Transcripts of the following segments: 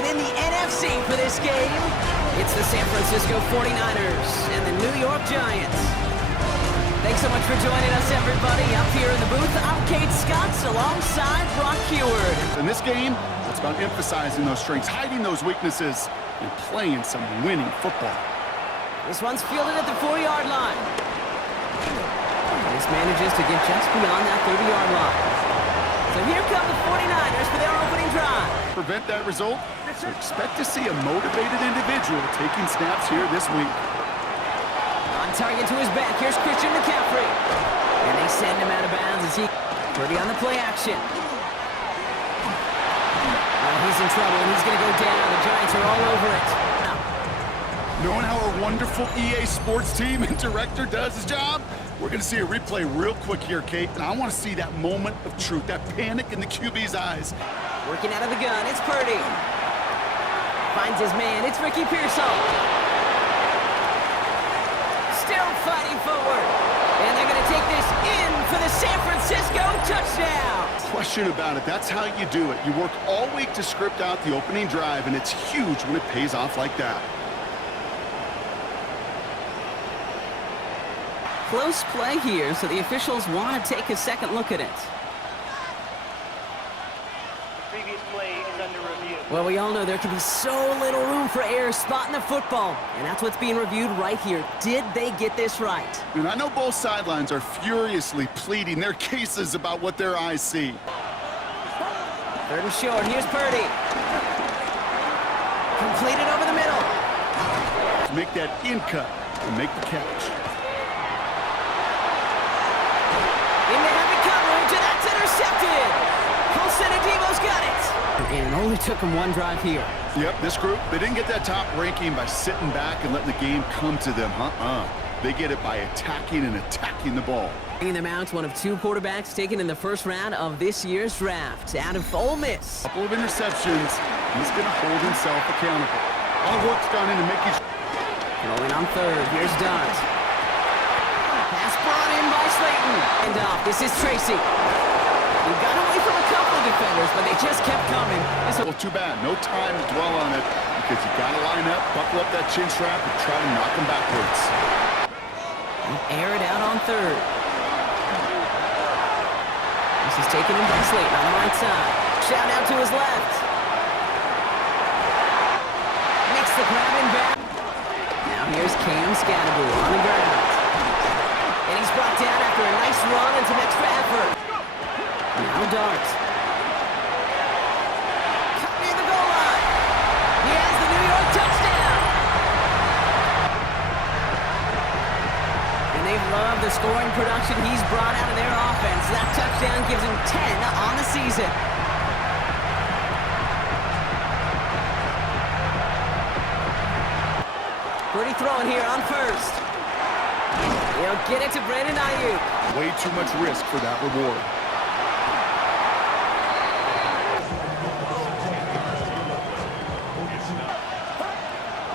within the NFC for this game. It's the San Francisco 49ers and the New York Giants. Thanks so much for joining us, everybody. Up here in the booth, I'm Kate Scotts alongside Brock Heward. In this game, it's about emphasizing those strengths, hiding those weaknesses, and playing some winning football. This one's fielded at the 4-yard line. This manages to get just beyond that 30-yard line. So here come the 49ers for their opening drive. Prevent that result, so expect to see a motivated individual taking snaps here this week. On target to his back, here's Christian McCaffrey. And they send him out of bounds as he... Purdy on the play action. He's in trouble, and he's going to go down. The Giants are all over it. Knowing how our wonderful EA Sports team and director does his job, we're going to see a replay real quick here, Kate, and I want to see that moment of truth, that panic in the QB's eyes. Working out of the gun, it's Purdy. Finds his man, it's Ricky Pearsall. Still fighting forward. And they're going to take this in for the San Francisco touchdown. Question about it, that's how you do it. You work all week to script out the opening drive, and it's huge when it pays off like that. Close play here, so the officials want to take a second look at it. The previous play is under review. Well, we all know there can be so little room for error spotting the football, and that's what's being reviewed right here. Did they get this right? And I know both sidelines are furiously pleading their cases about what their eyes see. Third and short, here's Purdy. Completed over the middle. To make that in cut and make the catch. Intercepted! Colson Adebo's got it! And it only took him one drive here. Yep, this group, they didn't get that top ranking by sitting back and letting the game come to them. They get it by attacking the ball. Bringing them out, one of two quarterbacks taken in the first round of this year's draft. Out of Ole Miss. A couple of interceptions. He's going to hold himself accountable. A lot of work's gone into making... Rolling on third, here's Dart. Pass brought in by Slayton. And off, this is Tracy. He got away from a couple of defenders, but they just kept coming. Well, too bad. No time to dwell on it because you got to line up, buckle up that chin strap, and try to knock them backwards. Air it out on third. This is taken in by Slayton on the right side. Shout out to his left. Makes the grab and back. Now here's Cam Scatterbull on the ground. And he's brought down after a nice run and some extra effort. Now Dart. Cut near the goal line. He has the New York touchdown. And they've loved the scoring production he's brought out of their offense. That touchdown gives him 10 on the season. Pretty throwing here on first. He'll get it to Brandon Ayuk. Way too much risk for that reward.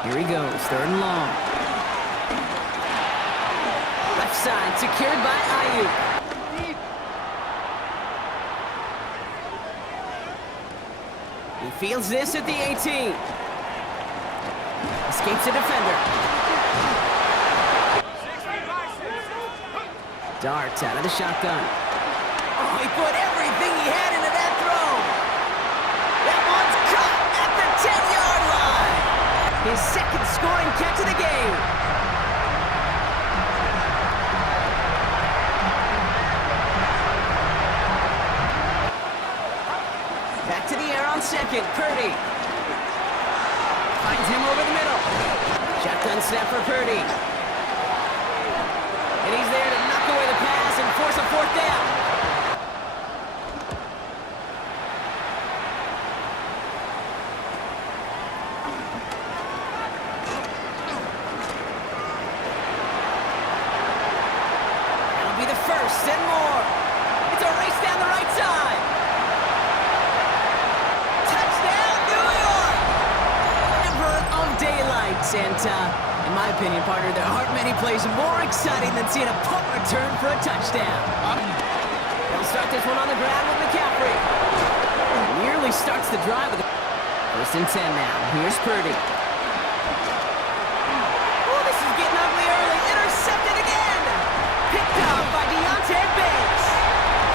Here he goes, third and long. Left side, secured by Ayuk. He fields this at the 18. Escapes a defender. Dart out of the shotgun. Oh, he put everything he had into that throw. That one's caught at the 10-yard line. His second scoring catch of the game. Back to the air on second. Purdy finds him over the middle. Shotgun snap for Purdy. And he's there to knock away the pass and force a fourth down. First and more. It's a race down the right side. Touchdown, New York! Emperor of daylight. And in my opinion, partner, there aren't many plays more exciting than seeing a punt return for a touchdown. They'll start this one on the ground with McCaffrey. Nearly starts the drive with First and 10 now. Here's Purdy. Oh, this is getting ugly early. Intercepted again. Picked off by Deontay Banks.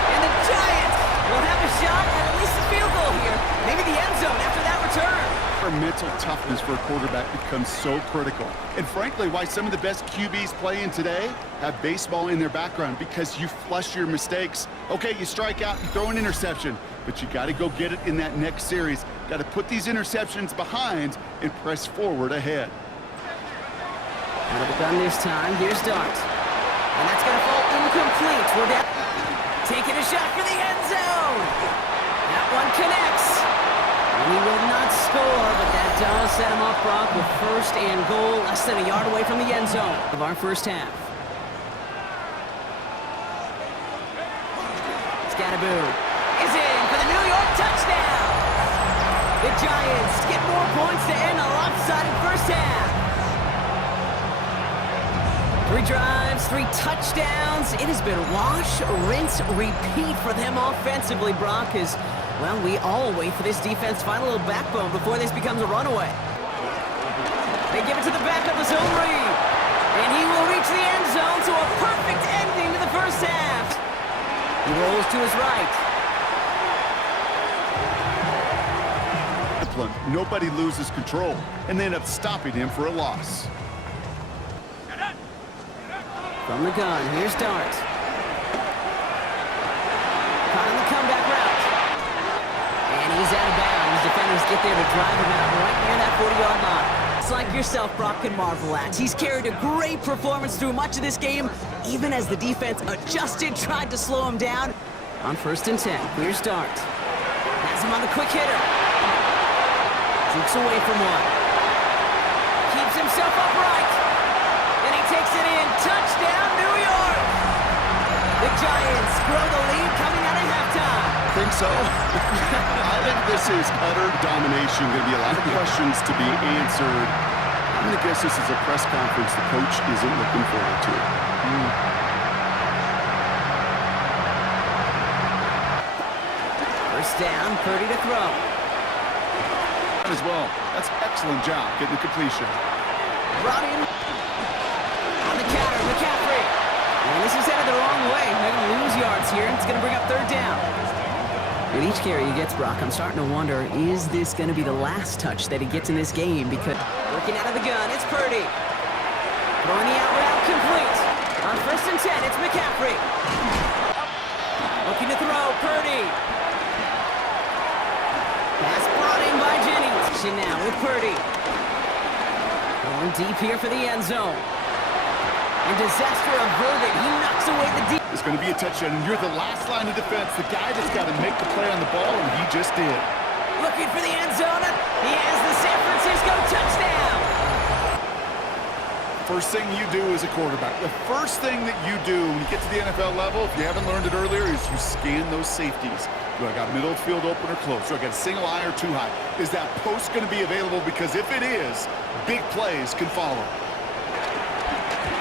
And the Giants will have a shot at least a field goal here. Maybe the end zone after that return. Our mental toughness for a quarterback becomes so critical. And frankly, why some of the best QBs playing today have baseball in their background, because you flush your mistakes. Okay, you strike out, you throw an interception, but you got to go get it in that next series. Got to put these interceptions behind and press forward ahead. Out of the gun this time. Here's Dart. And that's going to fall incomplete. We're down. Taking a shot for the end zone. That one connects. And he will not score, but that does set him up, Brock, with first and goal, less than a yard away from the end zone of our first half. Scatterboo is in for the New York touchdown. The Giants get more points to end a lopsided first half. 3 drives, 3 touchdowns. It has been wash, rinse, repeat for them offensively, Brock, as, well, we all wait for this defense to find a little backbone before this becomes a runaway. They give it to the back of the zone read. And he will reach the end zone to a perfect ending to the first half. He rolls to his right. Nobody loses control, and they end up stopping him for a loss. From the gun, here's Dart. Caught on the comeback route. And he's out of bounds. Defenders get there to drive him out right near that 40-yard line. It's like yourself, Brock, can marvel at. He's carried a great performance through much of this game, even as the defense adjusted, tried to slow him down. On first and 10, here's Dart. Has him on the quick hitter. Jukes away from one. Keeps himself upright. And he takes it in. Touchdown, New York! The Giants grow the lead coming out of halftime. Think so? I think this is utter domination. Going to be a lot of questions to be answered. I'm going to guess this is a press conference the coach isn't looking forward to. First down, Purdy to throw. As well. That's excellent job getting the completion. Brought in on the counter, McCaffrey. And this is headed the wrong way. They're going to lose yards here. It's going to bring up third down. With each carry he gets, Brock, I'm starting to wonder, is this going to be the last touch that he gets in this game? Because working out of the gun, it's Purdy. Throwing the out route complete. On first and 10, it's McCaffrey. Looking to throw, Purdy. Pass brought in by Jennings. Now with Purdy. Going deep here for the end zone. And disaster averted. He knocks away the deep. It's going to be a touchdown, and you're the last line of defense. The guy that's got to make the play on the ball, and he just did. Looking for the end zone. He has the San Francisco touchdown. First thing you do as a quarterback, the first thing that you do when you get to the NFL level, if you haven't learned it earlier, is you scan those safeties. Do I got middle field open or close? Do I got a single high or 2 high? Is that post going to be available? Because if it is, big plays can follow.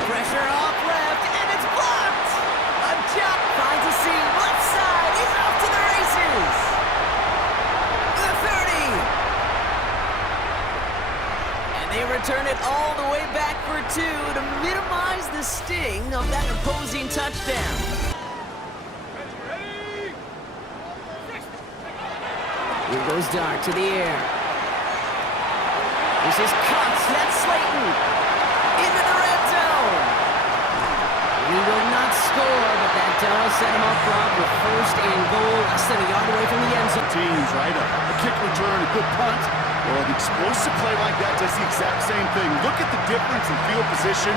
Pressure off left, and it's blocked. A jump finds a seam left side. He's off to the races. The 30. And they return it all the way back for 2 to minimize the sting of that opposing touchdown. Here goes Dart to the air. This is Cox. That's Slayton. Into the red zone. And he will not score, but that does set him up, Brock, with first and goal, less than a yard away from the end zone. Teams, right? A kick return, a good punt. Well, an explosive play like that does the exact same thing. Look at the difference in field position.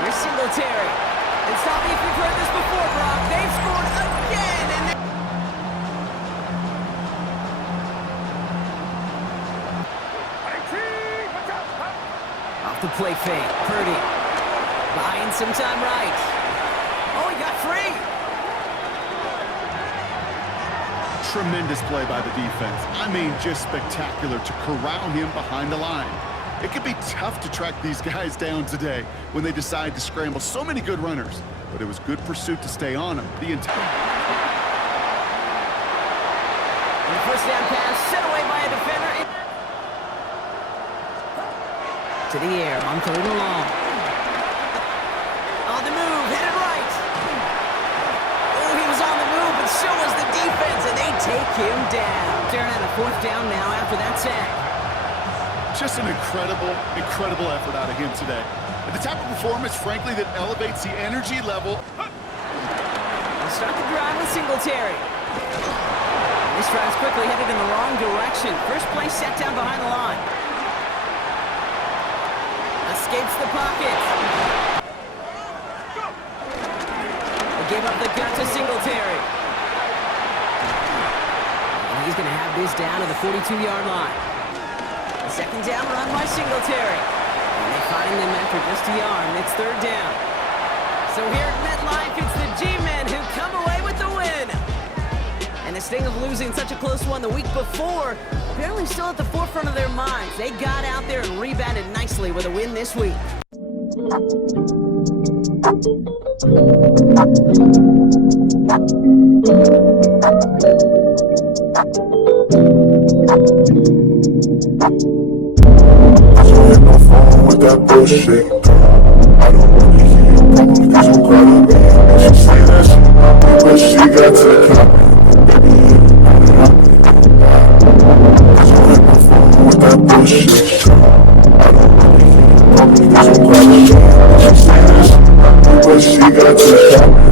Here's Singletary. And stop me if you've heard this before, Brock. They've scored again. Off the play fake. Purdy. Buying some time right. Oh, he got free. Tremendous play by the defense. I mean, just spectacular to corral him behind the line. It can be tough to track these guys down today when they decide to scramble. So many good runners, but it was good pursuit to stay on them the entire. first down pass sent away by a defender. To the air on third and long. On the move, headed right. Oh, he was on the move, but so was the defense, and they take him down. Staring at a fourth down now after that sack. Just an incredible, incredible effort out of him today. And the type of performance, frankly, that elevates the energy level. They'll start the drive with Singletary. This drive's quickly headed in the wrong direction. First play set down behind the line. Escapes the pocket. They gave up the gun to Singletary. And he's going to have this down to the 42-yard line. The second down run by Singletary. And they find them after just a yard, and it's third down. So here at MetLife, it's the G-Men who come away with the win. And the sting of losing such a close one the week before, apparently still at the forefront of their minds. They got out there and rebounded nicely with a win this week. With that bullshit, I don't wanna hear you calling, cause I'm proud of me. And she say that she love me, but she got to cop me. Baby, you know that I'm cause you hit my phone with that bullshit. I don't wanna hear you calling, cause I'm proud of me. And she say that she love me, but she got to cop me.